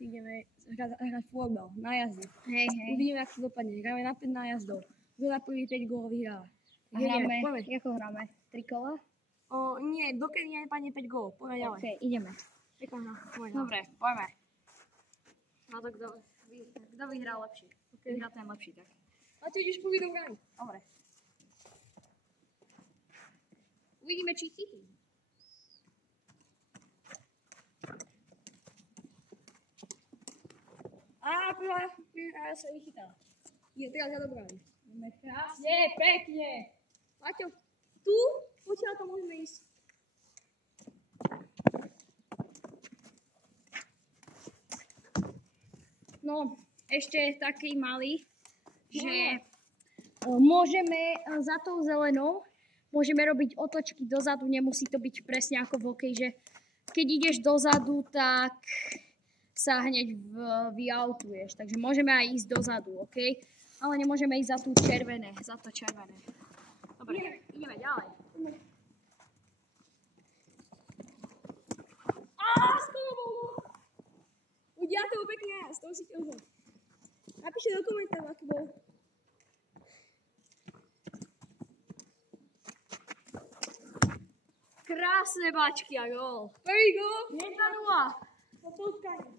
si ideme hrať florbal na jazdu. Hej. Uvidíme, ako to dopadne. Hráme na 5 nájazdov. Kto na prvý 5 gólov vyhráva. Hráme, ako hráme? 3 kola? Nie, dokedy nepadne 5 gólov. Poďme ďalej. OK, ideme. Dobre, poďme. No to kto vyhrá lepšie? Vyhrá ten lepší, tak. A ty ideš po videu brániť. Dobre. Uvidíme, či chytí. Prvá sa vychytala. Teraz ja dobránim. Krásne, pekne. Maťo, tu? Poďme to môžeme ísť. No, ešte taký malý, že môžeme za tou zelenou, môžeme robiť otočky dozadu, nemusí to byť presne ako v hokeji, že keď ideš dozadu, tak sa hneď vyautuješ, takže môžeme aj ísť dozadu, OK? Ale nemôžeme ísť za to červené. Dobre, ideme ďalej. Skoro bolo. Ľudia, to bol pekný jazd, to musíte uznať. Napíšte do komentárov, aký bol. Krásne bačky a gól. Prvý gól. 1-0. Po potkanie.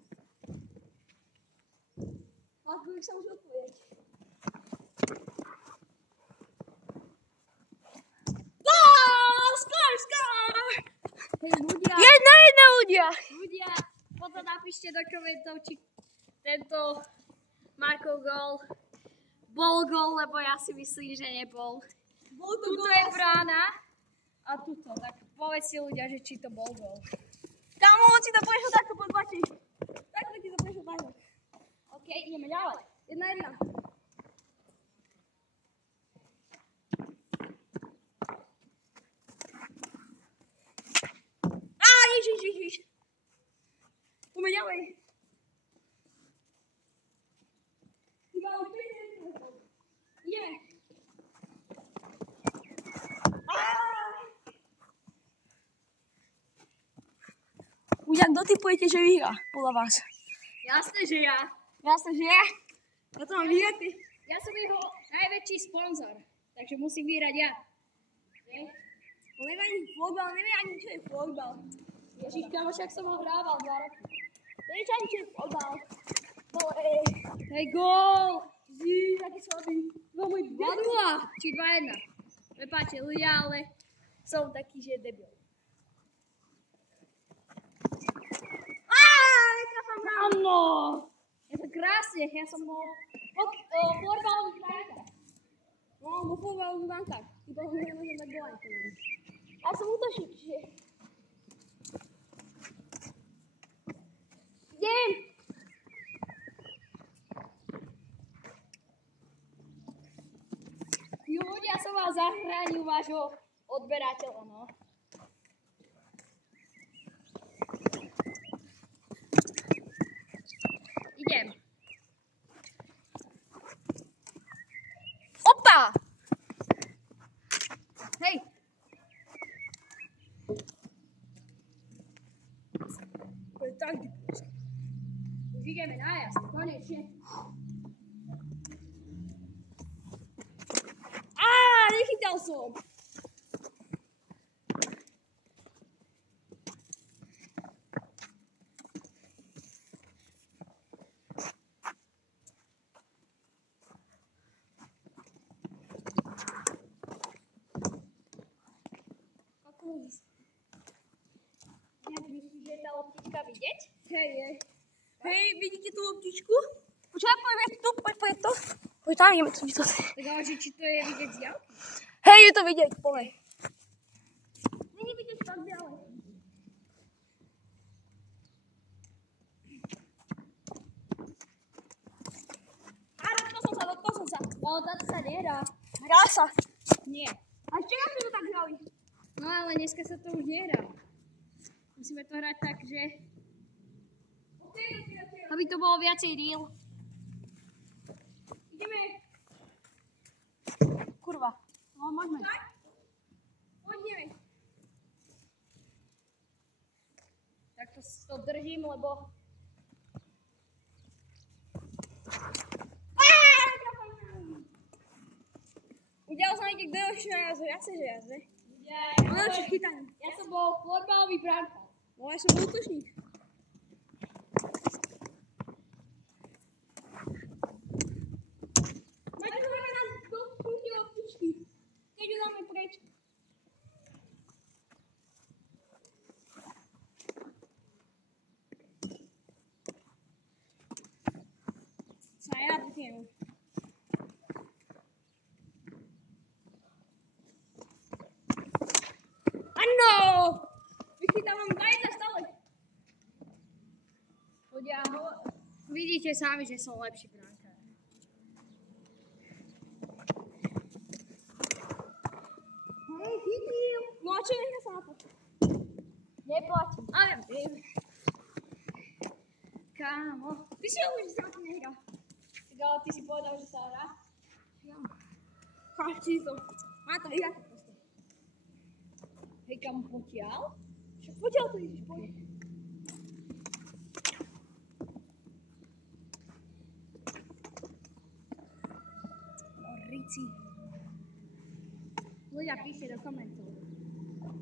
Ako už sa už odpovedať. Skor! Hej, ľudia. 1-1 ľudia. Ľudia, potom napíšte do komentov, či tento Markov gól bol gól, lebo ja si myslím, že nebol. Tuto je brána a tuto, tak povedz si ľudia, že či to bol gól. Kámo, si to prešlo takto podbačíš. Takto ti to prešlo takto. OK, ideme ďalej. 1-1. Ježiš. Poďme ďalej. Ideme. Ľudia, kto typujete, že vyhrá podľa vás? Jasné, že ja. Jasné, že ja? Ja to mám vyhrať. Ja som jeho najväčší sponzor, takže musím vyhrať ja. On nevie ani florbal, nevie ani čo je florbal. Ježiš, kámo, však som ho hrával 2 roky. Nevieš ani čo je florbal. Hej, gól! Taký slabý. 2-0 či 2-1. Prepáčte ľudia, ale som taký, že debil. Áno! Je to krásne, ja som bol florbalový brankár. No, bol florbalový brankár. Iba ho nemôžem dať gola. Ja som útočník, čiže... Idem! Ľudia, som vás zachránil vášho odberateľa, no. Idem. Opa! Hej. To je tak dipusť. Už ideme na jazd, konečne. Nechytal som. Myslíš, že je tá loptička vidieť? Hej, vidíte tú loptičku? Počkaj, poď to. Poď tam, ideme to vidieť. Tak ale či to je vidieť z diaľky? Hej, je to vidieť, poďme. Není vidieť tak ďalej. Dotkol som sa. No, táto sa nehrá. Hrá sa. Nie. A včera sme to tak hrali. No ale dneska sa to už nehrá. Musíme to hrať tak, že... Aby to bolo viacej real. Ideme. Kurva. No, môžeme. Poďme. Tak to držím, lebo viete, kto je lepší naraz, ja chcem, že jazde. On je lepší chytaný. Ja som bol formálový brankár. No, ja som útočník. Máte ho na dotknutie optičky. Keď ju dáme preč. Sa ja dotknem. Áno! Vychytávam gajda stále. Ľudia, vidíte sami, že som lepší brankár. Hej, chytil. No a čo nechá sa na to? Neplatí. Ale ja viem. Kámo. Ty si hovoríš, že sa na to nehrá. Tak ale ty si povedal, že sa hrá. Cháči to. Má to vyhrať proste. Hej, kam potiaľ? Však potiaľ to ideš, poď. Rici. Ľudia, píšte do komentov.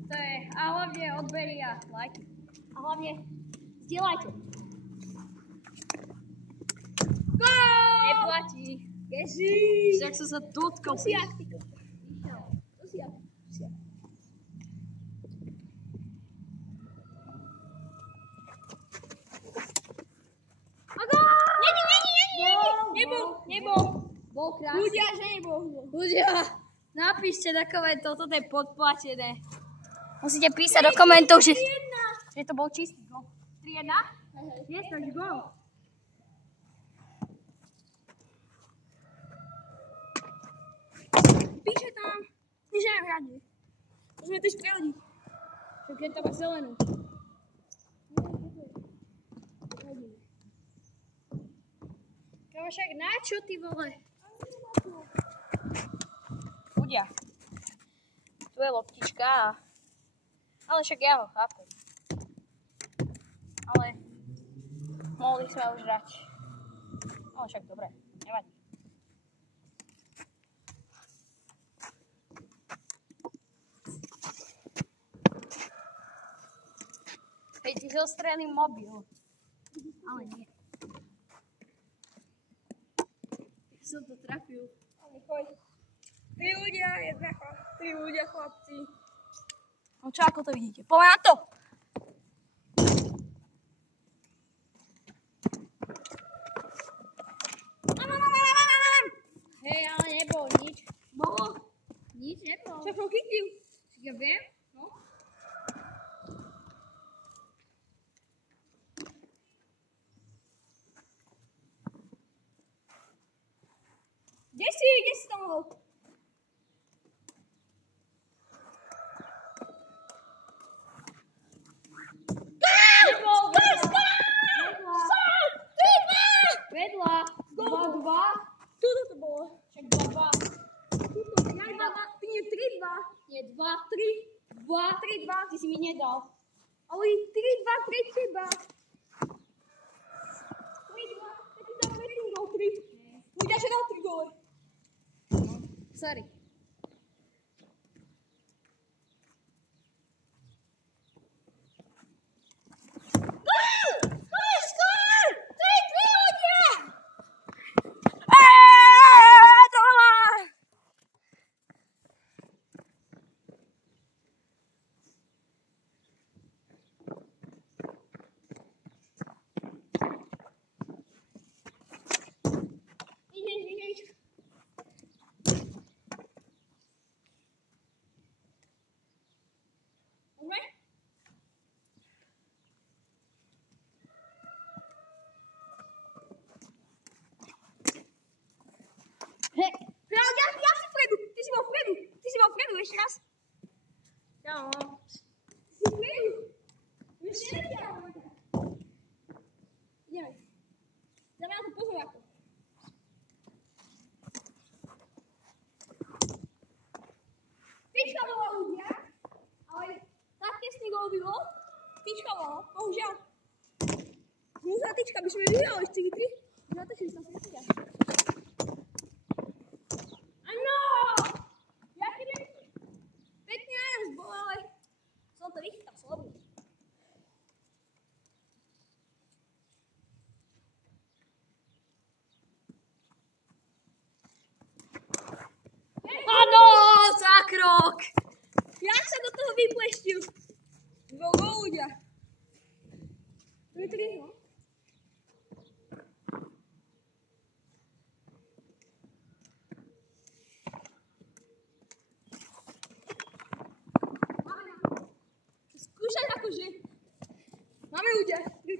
To je, a hlavne odbery a lajky. A hlavne zdieľajte. Gól! Neplatí. Ježiš! Však som sa dotkol. To si jak, ty kokos. To si jak. A gól! Nebol. Bol krásny. Ľudia, že nebol. Ľudia, napíšte do komentov, toto je podplatené. Musíte písať do komentov, že to bol čistý gól. 3-1? Je to gól. Píše tam. Nič neviem hrať. Môžeme to sprehodiť. Tak je to má zelenú. Kámo, však na čo ty vole? Ľudia, tu je loptička, ale však ja ho chápem. Ale mohli sme už hrať. Ale však dobre, nevadí. Hej, ty zostrelý mobil. Ale nie. Som to trafil. Ale choď. 3 ľudia, 3 ľudia, chlapci. No čo, ako to vidíte? Poďme na to! Hej, ale nebolo nič. Bolo. Nič nebolo. Čo som chytil? Ja viem, no. Kde si tam bol? Vedľa. 2-2. Tuto to bolo. Však 2-2. Tuto. Ja iba ty nie 3-2. Nie, 2-3. 2-3-2. Ty si mi nedal. Ale 3-2 pre teba. 3-2. Tak ty dal predtým gol 3. Ľudia, že dal 3 góly. Sorry. Hej. Ja si vpredu. Ty si bol vpredu ešte raz. Kámo. Si vpredu. Ešte netiaľ. Ideme. Dáme na to pozor ako. Tyčka bola ľudia, ale tak tesný gól by bol. Tyčka bola, bohužiaľ. Za tyčka by sme vyhrali 4-3. Natočili sa svetlia. Áno! Ja krok. Jak sa do toho vypleštil? Go ľudia. No. Skúšaj akože. Máme ľudia. Bude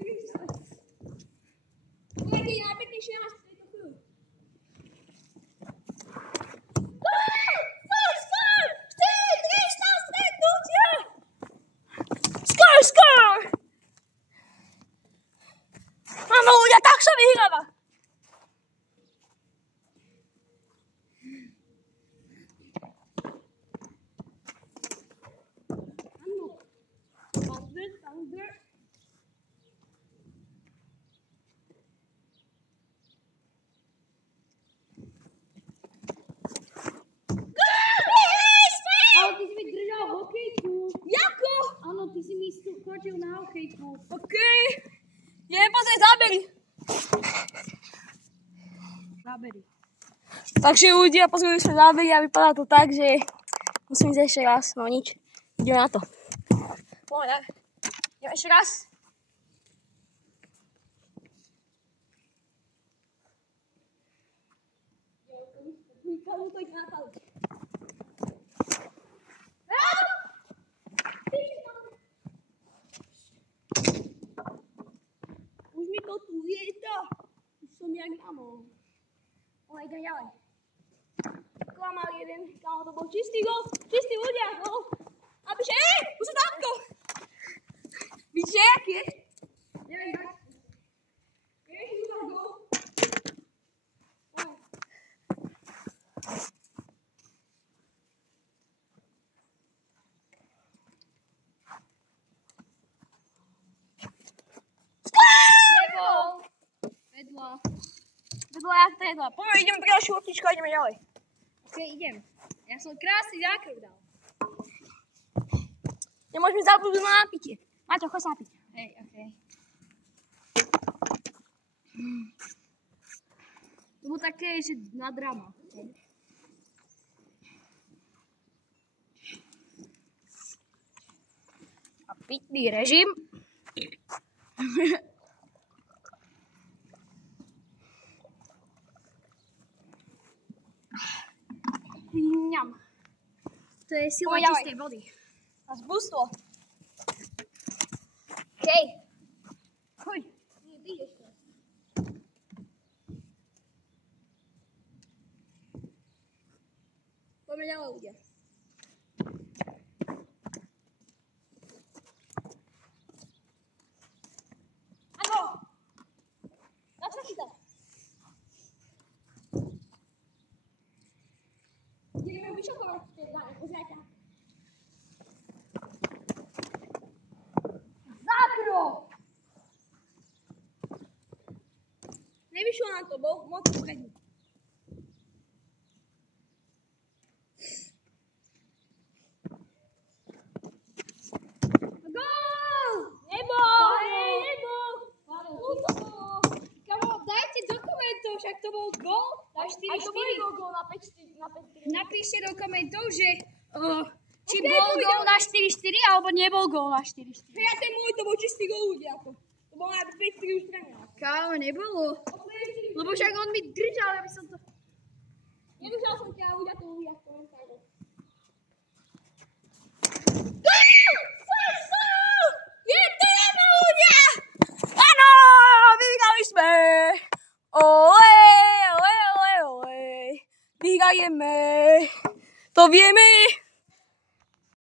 keď je najpeknejšie na vás v tejto chvíli. Skôr! Áno, ľudia, tak sa vyhráva. Áno. Thunder. Ale ty si mi držal hokejku. Jako? Áno, ty si mi skočil na hokejku. Okej. Ideme pozrieť zábery. Zábery. Takže ľudia, pozreli sme zábery a vypadá to tak, že musím ísť ešte raz. No nič. Ideme na to. Poďme. Ideme ešte raz. Už mi to tu lieta. Už som jak mamou. Ale idem ďalej. Klamal jeden, kámo, to bol čistý gol. Čistý ľudia, gol. A píše, už sa tamko. Vidíte, jak je? Neviem, tak. Vieš, už máš gol. Vedľa jak to jedla. Poďme, ideme pri ďalšiu loptičku a ideme ďalej. Ok, idem. Ja som krásny zákrok dal. Nemôžeme zabudnúť na napitie. Maťo, choď sa napiť. Hej, okej. To bolo také, že na drama. A pitný režim. Ňam. To je sila Poďme ďalej. čistej vody. A zbústvo. Hej. Choď. Nie, ty ideš teraz. Poďme ďalej, ľudia. Áno! Tak sa chytá. Ideme vyšokovať tie dáne, pozrite. Zákrok! Nevyšlo nám to, bol moc predný. Gól! Nebol! Nebol! Kamo, dajte do komentov, však to bol gól na 4-4. Aj to bol gól na 5-4. Napíšte do komentov, že či Ok, bol pôjdem. gól na 4-4 alebo nebol gól na 4-4. Ja ten môj, to bol čistý gól, ľudia. To bol na 5-4 už strany. Kámo, nebolo. Lebo však on mi držal, aby som to... Nedržal som ťa, ľudia to uvidia v komentároch. Je téma, ľudia! Áno, vyhrali sme! Ole, ole, ole, ole. Vyhrajeme. To vieme.